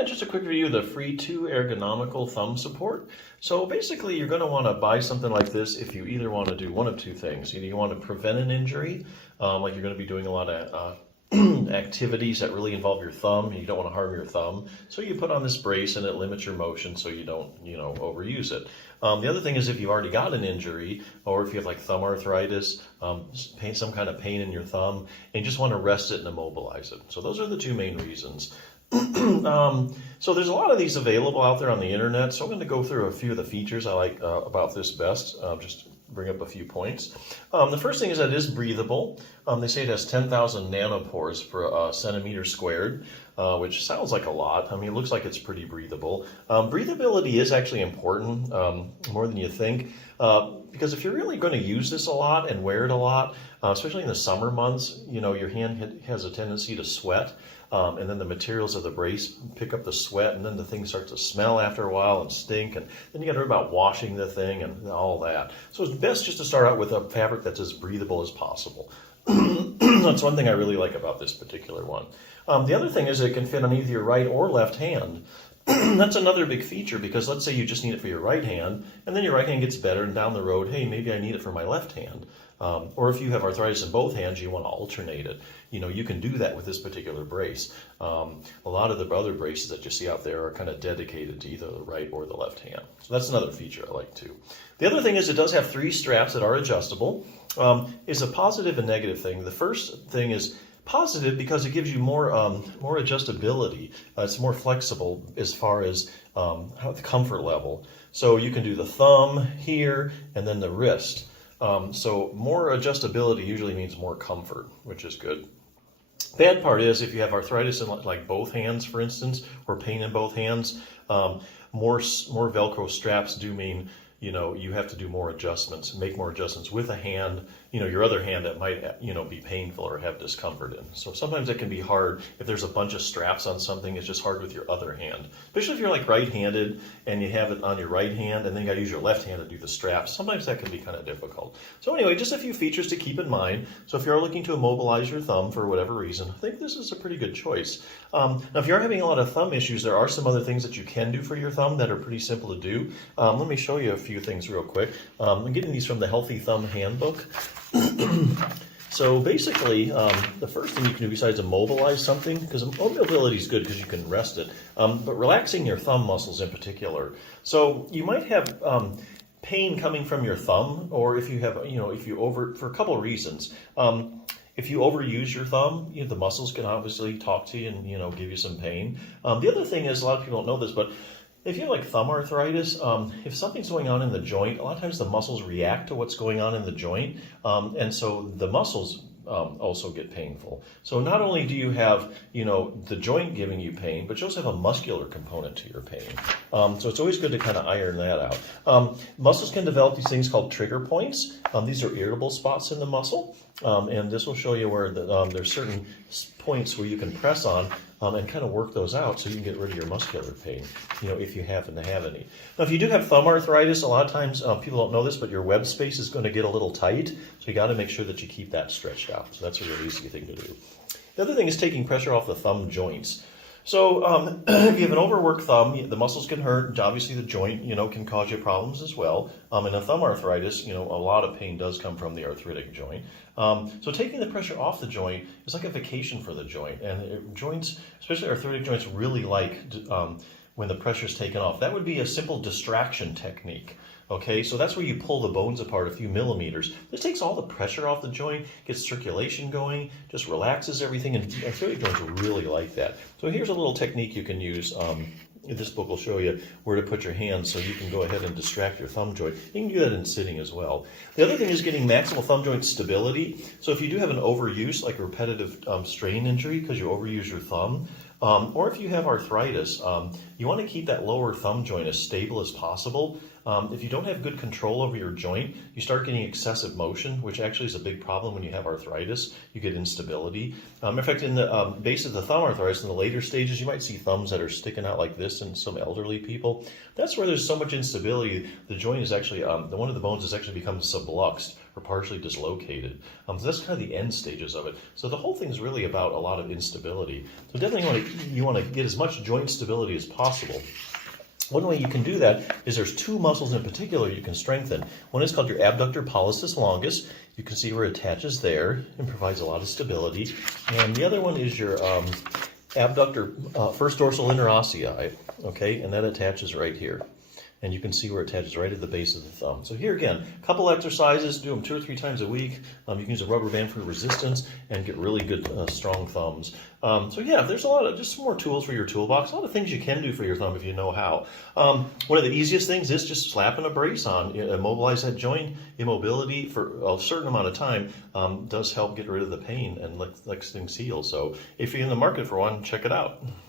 Yeah, just a quick review of the FREETOO ergonomical thumb support. So basically, you're going to want to buy something like this if you either want to do one of two things. Either you want to prevent an injury, like you're going to be doing a lot of activities that really involve your thumb, and you don't want to harm your thumb. So you put on this brace and it limits your motion so you don't, overuse it. The other thing is if you've already got an injury, or if you have like thumb arthritis, some kind of pain in your thumb, and you just want to rest it and immobilize it. So those are the two main reasons. So there's a lot of these available out there on the internet, so I'm going to go through a few of the features I like about this best, just bring up a few points. The first thing is that it is breathable. They say it has 10,000 nanopores per centimeter squared, which sounds like a lot. I mean, it looks like it's pretty breathable. Breathability is actually important, more than you think, because if you're really going to use this a lot and wear it a lot, especially in the summer months, your hand has a tendency to sweat. And then the materials of the brace pick up the sweat, and then the thing starts to smell after a while and stink, and then you got to worry about washing the thing and all that. So it's best just to start out with a fabric that's as breathable as possible. That's one thing I really like about this particular one. The other thing is it can fit on either your right or left hand. That's another big feature, because let's say you just need it for your right hand, and then your right hand gets better, and down the road, hey, maybe I need it for my left hand. Or if you have arthritis in both hands, you want to alternate it. You can do that with this particular brace. A lot of the other braces that you see out there are kind of dedicated to either the right or the left hand. So that's another feature I like too. The other thing is it does have 3 straps that are adjustable. It's a positive and negative thing. The first thing is positive because it gives you more adjustability. It's more flexible as far as the comfort level. So you can do the thumb here and then the wrist. So more adjustability usually means more comfort, which is good. Bad part is if you have arthritis in like both hands, for instance, or pain in both hands, more Velcro straps do mean you have to do more adjustments, make more adjustments with a hand, your other hand that might, be painful or have discomfort in. So sometimes it can be hard if there's a bunch of straps on something. It's just hard with your other hand, especially if you're like right-handed and you have it on your right hand and then you got to use your left hand to do the straps. Sometimes that can be kind of difficult. So anyway, just a few features to keep in mind. So if you're looking to immobilize your thumb for whatever reason, I think this is a pretty good choice. Now, if you're having a lot of thumb issues, there are some other things that you can do for your thumb that are pretty simple to do. Let me show you a few things real quick. I'm getting these from the Healthy Thumb Handbook. So basically, the first thing you can do besides immobilize something, because mobility is good because you can rest it, but relaxing your thumb muscles in particular. So you might have pain coming from your thumb, or if you have, for a couple of reasons. If you overuse your thumb, the muscles can obviously talk to you and, give you some pain. The other thing is, a lot of people don't know this, but if you have like thumb arthritis, if something's going on in the joint, a lot of times the muscles react to what's going on in the joint, and so the muscles also get painful. So not only do you have, the joint giving you pain, but you also have a muscular component to your pain. So it's always good to kind of iron that out. Muscles can develop these things called trigger points. These are irritable spots in the muscle, and this will show you where there's certain points where you can press on and kind of work those out so you can get rid of your muscular pain, if you happen to have any. Now, if you do have thumb arthritis, a lot of times people don't know this, but your web space is going to get a little tight, so you got to make sure that you keep that stretched out. So that's a really easy thing to do. The other thing is taking pressure off the thumb joints. So if you have an overworked thumb, the muscles can hurt. Obviously, the joint, can cause you problems as well. In a thumb arthritis, a lot of pain does come from the arthritic joint. So taking the pressure off the joint is like a vacation for the joint. And joints, especially arthritic joints, really like when the pressure is taken off. That would be a simple distraction technique. Okay, so that's where you pull the bones apart a few millimeters. This takes all the pressure off the joint, gets circulation going, just relaxes everything, and arthritic joints really like that. So here's a little technique you can use. This book will show you where to put your hands so you can go ahead and distract your thumb joint. You can do that in sitting as well. The other thing is getting maximal thumb joint stability. So if you do have an overuse, like a repetitive strain injury because you overuse your thumb, or if you have arthritis, you want to keep that lower thumb joint as stable as possible. If you don't have good control over your joint, you start getting excessive motion, which actually is a big problem when you have arthritis. You get instability. In fact, in the base of the thumb arthritis, in the later stages, you might see thumbs that are sticking out like this in some elderly people. That's where there's so much instability. The joint is actually, one of the bones has actually become subluxed or partially dislocated. So that's kind of the end stages of it. So the whole thing is really about a lot of instability. So definitely you want to get as much joint stability as possible. One way you can do that is there's two muscles in particular you can strengthen. One is called your abductor pollicis longus. You can see where it attaches there and provides a lot of stability. And the other one is your abductor first dorsal interossei, okay, and that attaches right here. And you can see where it attaches right at the base of the thumb. So here again, a couple exercises, do them 2 or 3 times a week. You can use a rubber band for resistance and get really good strong thumbs. So yeah, there's a lot of, just some more tools for your toolbox, a lot of things you can do for your thumb if you know how. One of the easiest things is just slapping a brace on. Immobilize that joint. Immobility for a certain amount of time does help get rid of the pain and let things heal. So if you're in the market for one, check it out.